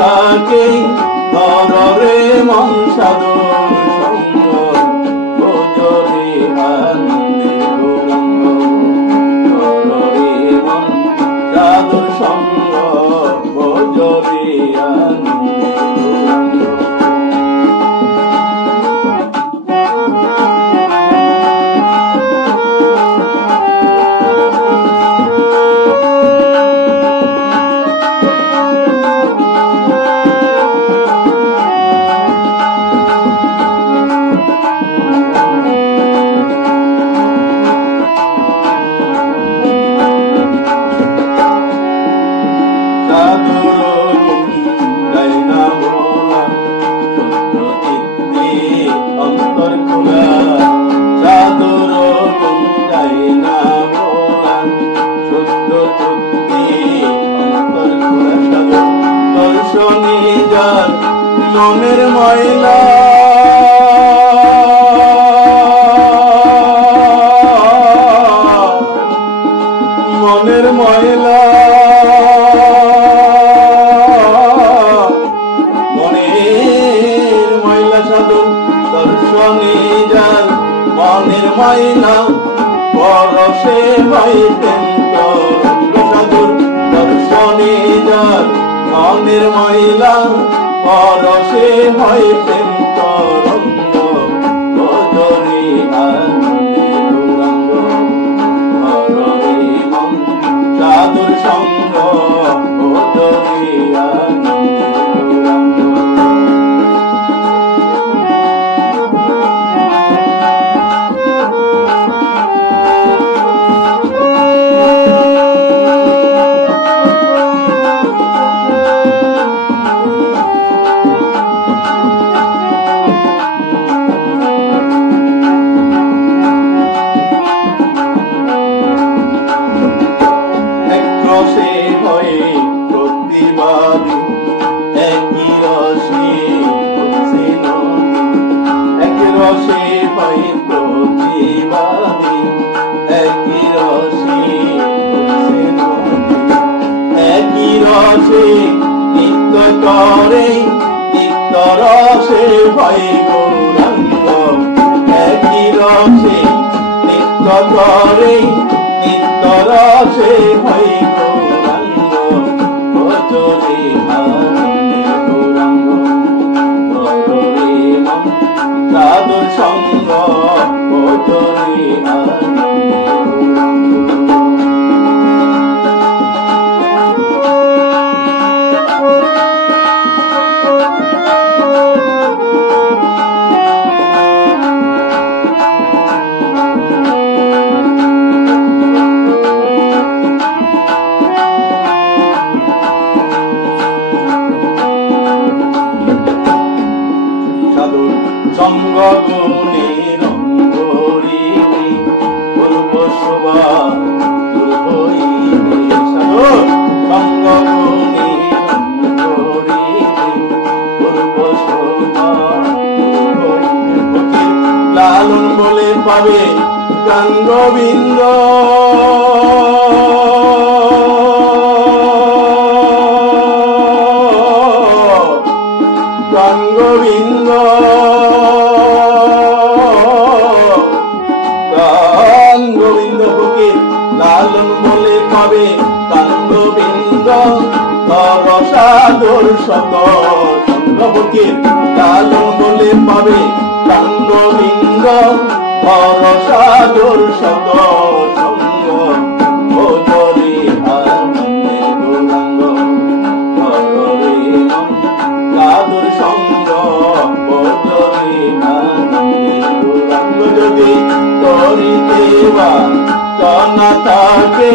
থাকে নররে মন সাধুর সঙ্গ ভোজরে আনন্দে গৌরাঙ্গ নররে মন সাধুর সঙ্গ ভোজরে আনন্দে গৌরাঙ্গ মনের ময়লা মনের ময়লা মনের ময়লা সাধন দর্শনে যার মনের ময়লা পরশে হইতেন তরঙ্গ সাধুর দর্শনে যার মনের ময়লা পরশে হইতেন তরঙ্গ ভোজরে আনন্দে গৌরাঙ্গ হরে মন সাধুর সঙ্গ ভোজরে আনন্দে গৌরাঙ্গ নিত্য করে নিত্য রসে ভয় গৌরাঙ্গ একই রসে নিত্য করে নিত্য রসে ভয় গৌরাঙ্গ ভোজরে আনন্দে গৌরাঙ্গ ভোজরে মন সাধুর সঙ্গ ভোজরে আনন্দে গৌরাঙ্গ সঙ্গ গুণে রঙ্গরিবে পূর্ব শোভা দুর্বইবে সাধু সঙ্গ গুণে রঙ্গরিবে পূর্ব শোভা দুর্বইবে লালন বলে পাবে গান গোবিন্দ গান গোবিন্দ লালন বলে পাবে গান গোবিন্দ নরসাধুর সঙ্গ ফকির লালন বলে পাবে গান গোবিন্দ নরসাধুর সঙ্গ ভোজরে আনন্দে গৌরাঙ্গ হরে মন সাধুর সঙ্গ ভোজরে আনন্দে গৌরাঙ্গ যদি করিতে বা না থাকে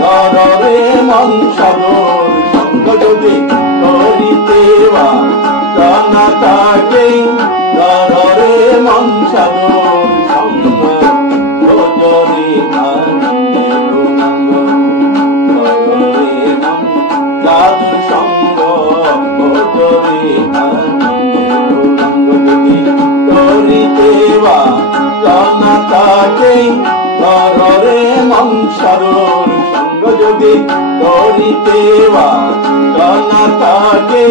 নররে মন সাধুর সঙ্গ যদি করিতে বা না থাকে নররে মন সাধুর সঙ্গ ভোজরে আনন্দে গৌরাঙ্গ হরে মন সাধুর সঙ্গ ভোজরে আনন্দে গৌরাঙ্গ যদি করিতে বা না থাকে নররে মন সাধুর সঙ্গ যদি করিতে বাসনা থাকে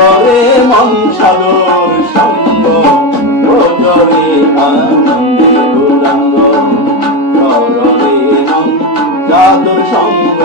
ধরে মন সাগর সঙ্গ ভজরে আনন্দে উলঙ্গ ধরে মন সাগর সঙ্গ